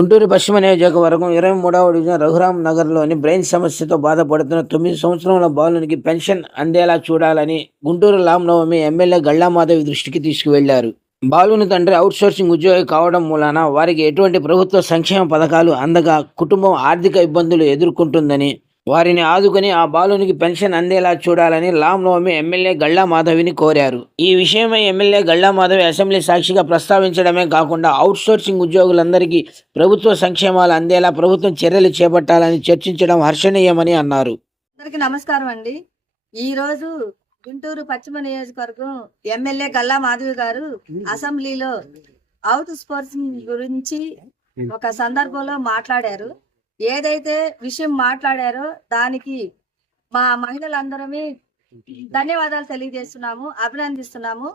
గుంటూరు పశ్చిమ నియోజకవర్గం 23వ డివిజన్ రఘురాం నగర్‌లోని బ్రెయిన్ సమస్యతో బాధపడుతున్న 9 సంవత్సరముల బాలునికి పెన్షన్ అందేలా చూడాలని గుంటూరు రామనవమి ఎమ్మెల్యే గల్లా మాధవి దృష్టికి తీసుకువెళ్లారు. బాలుని తండ్రి ఔట్‌సోర్సింగ్ ఉద్యోగి కావడం మూలాన వారికి ఎటువంటి ప్రభుత్వ సంక్షేమ పథకాలు అందక కుటుంబం ఆర్థిక ఇబ్బందులు ఎదుర్కొంటుందని, వారిని ఆదుకుని ఆ బాలునికి పెన్షన్ అందేలా చూడాలని రామనవమి ఎమ్మెల్యే గల్లా మాధవిని కోరారు. ఈ విషయమై ఎమ్మెల్యే గల్లా మాధవి అసెంబ్లీ సాక్షిగా ప్రస్తావించడమే కాకుండా ఔట్‌సోర్సింగ్ ఉద్యోగులందరికీ ప్రభుత్వ సంక్షేమాలు అందేలా ప్రభుత్వం చర్యలు చేపట్టాలని చర్చించడం హర్షణీయమని అన్నారు. అందరికీ నమస్కారం అండి. ఈరోజు గుంటూరు పశ్చిమ నియోజకవర్గం ఎమ్మెల్యే గల్లా మాధవి గారు అసెంబ్లీలో అవుట్ సోర్సింగ్ గురించి ఒక సందర్భంలో మాట్లాడారు. ఏదైతే విషయం మాట్లాడారో దానికి మా మహిళలందరమే ధన్యవాదాలు తెలియజేస్తున్నాము, అభినందిస్తున్నాము.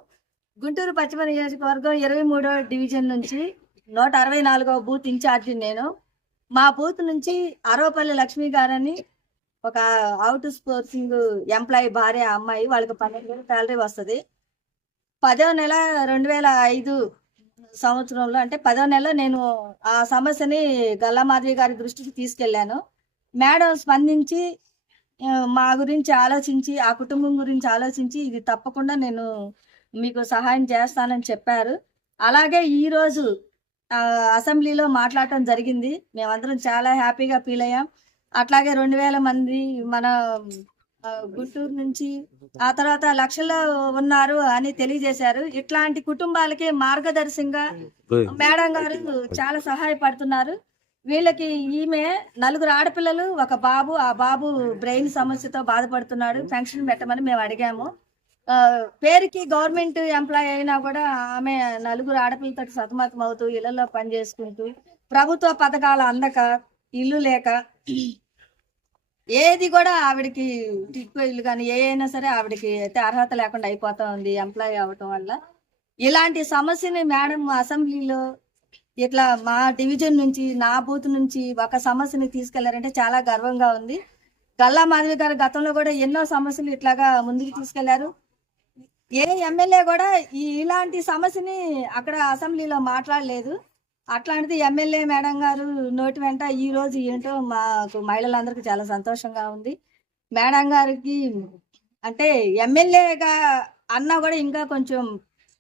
గుంటూరు పశ్చిమ నియోజకవర్గం 23వ డివిజన్ నుంచి 164వ బూత్ ఇన్ఛార్జి నేను. మా బూత్ నుంచి అరవపల్లి లక్ష్మి గారని ఒక అవుట్ సోర్సింగ్ ఎంప్లాయీ భార్య అమ్మాయి, వాళ్ళకి 12,000 శాలరీ వస్తుంది. 10వ నెల 2005 సంవత్సరంలో అంటే 10వ నెల నేను ఆ సమస్యని గల్లా మాధవి గారి దృష్టికి తీసుకెళ్లాను. మేడం స్పందించి మా గురించి ఆలోచించి, ఆ కుటుంబం గురించి ఆలోచించి ఇది తప్పకుండా నేను మీకు సహాయం చేస్తానని చెప్పారు. అలాగే ఈరోజు అసెంబ్లీలో మాట్లాడటం జరిగింది. మేమందరం చాలా హ్యాపీగా ఫీల్ అయ్యాం. అట్లాగే 2,000 మంది మన గుంటూరు నుంచి, ఆ తర్వాత లక్షల్లో ఉన్నారు అని తెలియజేశారు. ఇట్లాంటి కుటుంబాలకి మార్గదర్శంగా మేడం గారు చాలా సహాయపడుతున్నారు. వీళ్ళకి ఈమె 4 ఆడపిల్లలు, ఒక బాబు. ఆ బాబు బ్రెయిన్ సమస్యతో బాధపడుతున్నాడు. పెన్షన్ పెట్టమని మేము అడిగాము. పేరుకి గవర్నమెంట్ ఎంప్లాయీ అయినా కూడా ఆమె 4 ఆడపిల్లతో సతమతం అవుతూ ఇళ్లలో పని చేసుకుంటూ, ప్రభుత్వ పథకాలు అందక, ఇల్లు లేక, ఏది కూడా ఆవిడకి టిట్కో ఇల్లు కానీ ఏ అయినా సరే ఆవిడకి అయితే అర్హత లేకుండా అయిపోతా ఉంది ఎంప్లాయీ అవ్వటం వల్ల. ఇలాంటి సమస్యని మేడం అసెంబ్లీలో ఇట్లా మా డివిజన్ నుంచి, నా బూత్ నుంచి ఒక సమస్యని తీసుకెళ్లారంటే చాలా గర్వంగా ఉంది. గల్లా మాధవి గారు గతంలో కూడా ఎన్నో సమస్యలు ఇట్లాగా ముందుకు తీసుకెళ్లారు. ఏ ఎమ్మెల్యే కూడా ఇలాంటి సమస్యని అక్కడ అసెంబ్లీలో మాట్లాడలేదు. అట్లాంటిది ఎమ్మెల్యే మేడం గారు నోటి వెంట ఈ రోజు ఏంటో మాకు మహిళలందరికీ చాలా సంతోషంగా ఉంది. మేడం గారికి అంటే ఎమ్మెల్యేగా అన్నా కూడా ఇంకా కొంచెం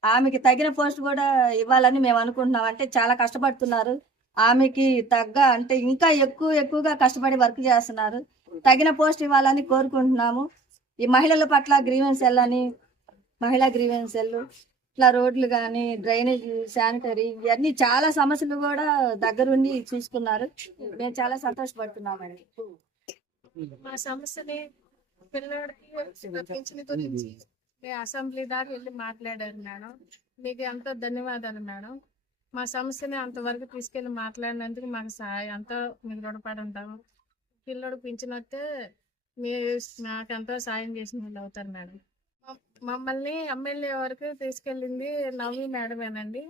ఆమెకి తగిన పోస్ట్ కూడా ఇవ్వాలని మేము అనుకుంటున్నాం. అంటే చాలా కష్టపడుతున్నారు. ఆమెకి తగ్గ అంటే ఇంకా ఎక్కువగా కష్టపడి వర్క్ చేస్తున్నారు. తగిన పోస్ట్ ఇవ్వాలని కోరుకుంటున్నాము. ఈ మహిళల పట్ల గ్రీవెన్స్ సెల్ అని, మహిళా గ్రీవెన్స్ సెల్, ఇట్లా రోడ్లు కానీ, డ్రైనేజ్, శానిటరీ, ఇవన్నీ చాలా సమస్యలు కూడా దగ్గరుండి చూసుకున్నారు. మేము చాలా సంతోషపడుతున్నామండి. మా సమస్యని పిల్లడికి పింఛన్ గురించి అసెంబ్లీ దాకా వెళ్ళి మాట్లాడారు మేడం. మీకు ఎంతో ధన్యవాదాలు మేడం. మా సమస్యని అంతవరకు తీసుకెళ్ళి మాట్లాడినందుకు మాకు ఎంతో మీకు రుణపడి ఉంటాము. పిల్లడు పింఛన్ వస్తే మాకు ఎంతో సాయం చేసిన వాళ్ళు అవుతారు మేడం. మమ్మల్ని ఎమ్మెల్యే వరకు తీసుకెళ్ళింది నవమి మేడమేనండి.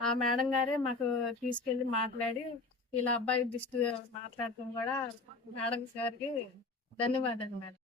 ఆ మేడం గారే మాకు తీసుకెళ్ళి మాట్లాడి ఇలా అబ్బాయి దృష్టి మాట్లాడటం కూడా మేడం గారికి ధన్యవాదాలు మేడం.